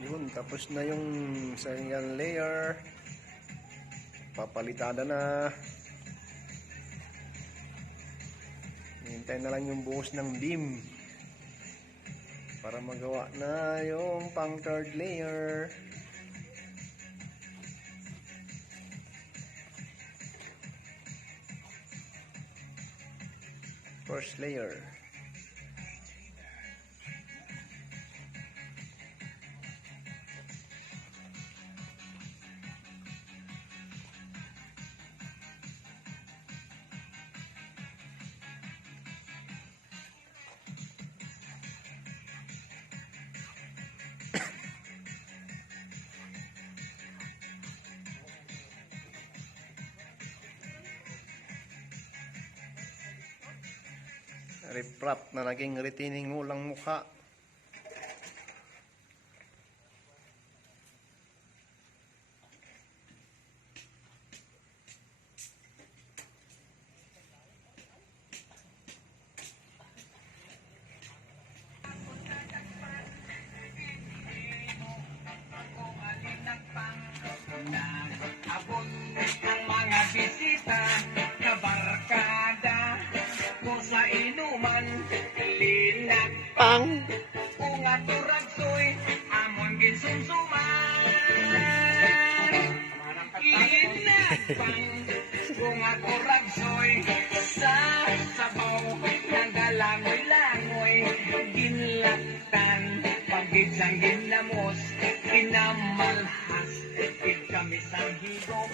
Yun, tapos na yung second layer. Papalitada na. Hintay na lang yung buhos ng beam para magawa na yung pang third layer. First layer. Riprap na naging retaining ulang mukha. Abot ng mga bisita na barkada ko sa inuman, linagpang kung ato ragsoy amon ginsumsuman. Linagpang kung ato ragsoy sa sabaw ng galangoy-langoy, ginlaktan pagkitsang ginlamos, kinamalhas kami sa higop.